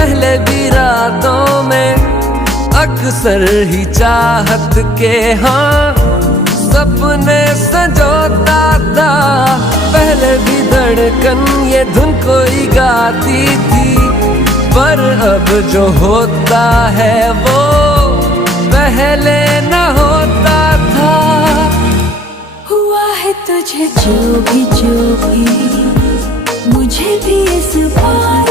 पहले भी रातों में अक्सर ही चाहत के हाँ सपने संजोता था। पहले भी धड़कन ये धुन कोई गाती थी, पर अब जो होता है वो पहले न होता था। हुआ है तुझे जो भी मुझे भी इस बार